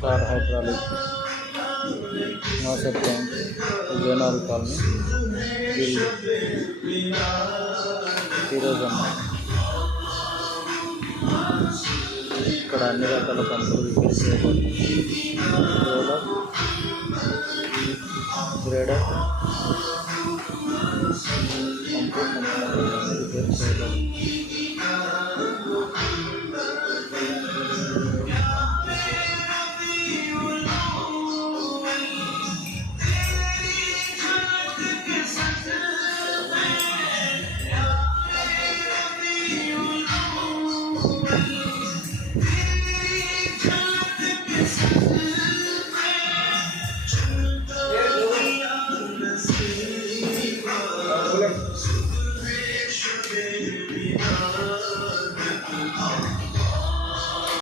Car hydraulic నాసర్ tank Vijayanagar colony వీళ్ళు ఈరోజన్న ఇక్కడ అన్ని రకాల పంపులు రిపేర్ చేయబడుతుంది. రోలర్, గ్రేడర్ పంపు రిపేర్ చేయబడుతుంది.